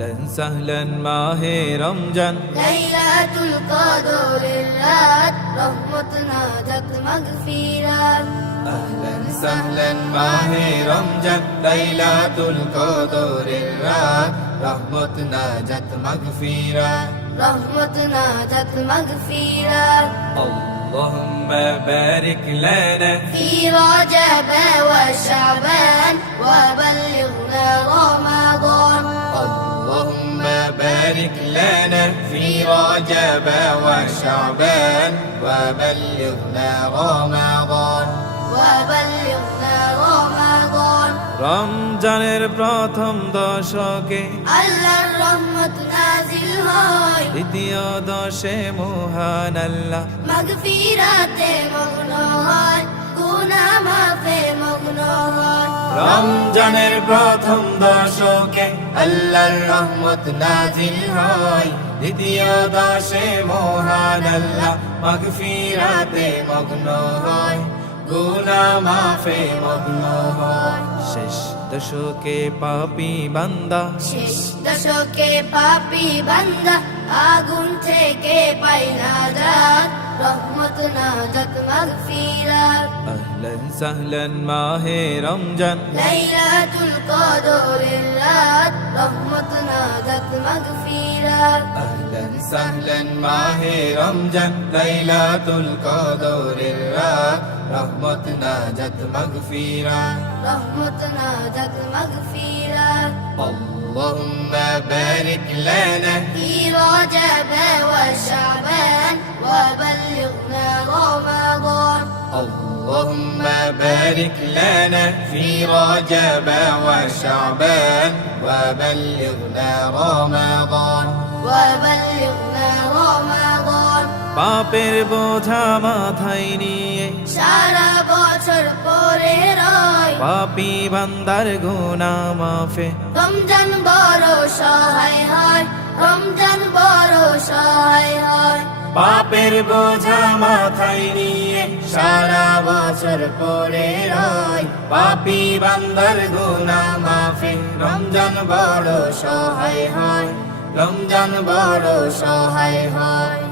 أهلا سهلا মাহে রমজান লাইলাতুল কদরের রাত রহমত নাজাত মাগফিরাত أهلا سهلا মাহে রমজান লাইলাতুল কদরের রাত রহমত নাজাত মাগফিরাত রহমত নাজাত মাগফিরাত اللهم بارك لنا في رجب وشعبان وبلغنا رمضان اللهم بارك لنا في رجب وشعبان وبلغنا رمضان وبلغنا رمضان রমজানের প্রথম দশকে আল্লাহর রহমত নাজিল হয় দ্বিতীয় দশে মহান আল্লাহ মাগফিরাতে মগ্ন হয় গুনাহ মাফে মগ্ন হয় রমজানের প্রথম দশকে আল্লাহর রহমত নাজিল হয় দ্বিতীয় দশে মহান আল্লাহ মাগফিরাতে মগ্ন হয় গুনাহ মাফে মগ্ন হয় শেষ দশকে পাপী বান্দা শেষ দশকে পাপী বান্দা আগুন থেকে পাই নাজাত রহমত নাজাত মাগফিরাত أهلا سهلا মাহে রমজান লাইলাতুল কদরের রাত রহমত নাজাত মাগফিরাত أهلا سهلا মাহে রমজান লাইলাতুল কদরের রাত রহমত নাজাত মাগফিরাত রহমত নাজাত মাগফিরাত اللهم بارك لنا في رجب وشعبان وبلغنا رمضان اللهم بارك لنا في رجب وشعبان وبلغنا رمضان وبلغنا رمضان পাপের বোঝা মাথায় নিয়ে সারা বছর পরে রয় পাপী বান্দার গুনাহ মাফে রমজান বড় সহায় হয় রমজান বড় সহায় হয় পাপের বোঝা মাথায় নিয়ে সারা বছর পরে রয় পাপী বান্দার গুনাহ মাফে রমজান বড় সহায় হয় রমজান বড় সহায় হয়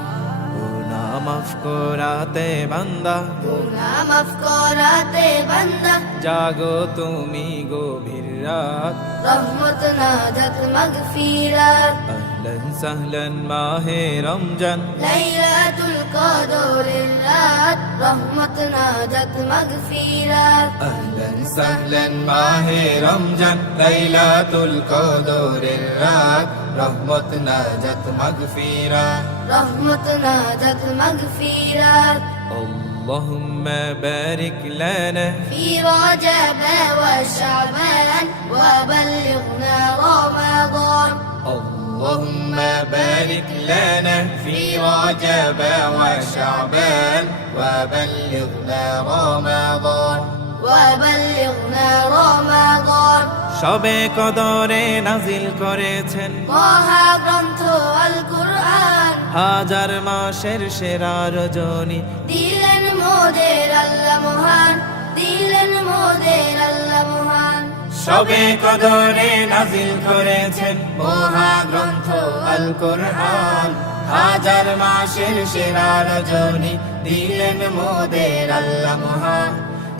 গুনাহ মাফ করাতে বান্দা গুনাহ মাফ করাতে বান্দা জাগো তুমি গভীর রাত রহমত নাজাত মাগফিরাত أهلا سهلا মাহে রমজান লাইলাতুল কদরের রাত রহমত নাজাত মাগফিরাত أهلا سهلا মাহে রমজান লাইলাতুল কদরের রাত রহমত নাজাত মাগফিরাত রহমত নাজাত মাগফিরাত اللهم بارك لنا في رجب وشعبان وبلغنا رمضان اللهم بارك لنا في رجب وشعبان وبلغنا رمضان وبلغنا رمضان সবে কদরে নাজিল করেছেন মহাগ্রন্থ আল কুরআন হাজার মাসের সেরা রজনী দিলেন মোদের আল্লাহ মহান দিলেন মোদের আল্লাহ মহান সবে কদরে নাজিল করেছেন মহাগ্রন্থ আল কোরআন হাজার মাসের সেরা রজনী দিলেন মোদের আল্লাহ মহান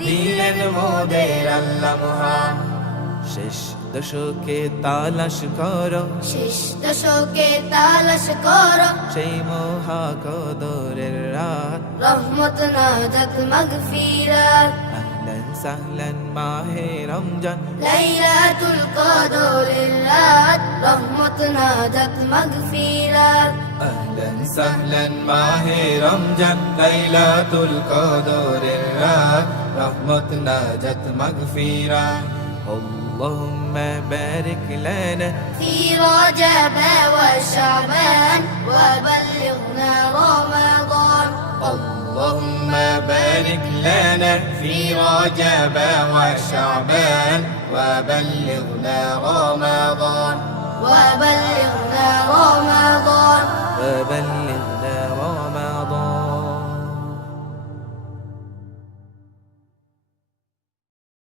দিলেন মোদের আল্লাহ মহান শেষ দশকে তালাশ করো শেষ দশকে তালাশ করো সেই মহা কদরের রাত রহমত নাজাত মাগফিরাত أهلا سهلا মাহে রমজান লাইলাতুল কদরের রাত রহমত নাজাত মাগফিরাত أهلا سهلا মাহে রমজান লাইলাতুল কদরের রাত রহমত নাজাত মাগফিরাত اللهم بارك لنا في رجب وشعبان وبلغنا رمضان اللهم بارك لنا في رجب وشعبان وبلغنا رمضان وبلغنا رمضان وبلغنا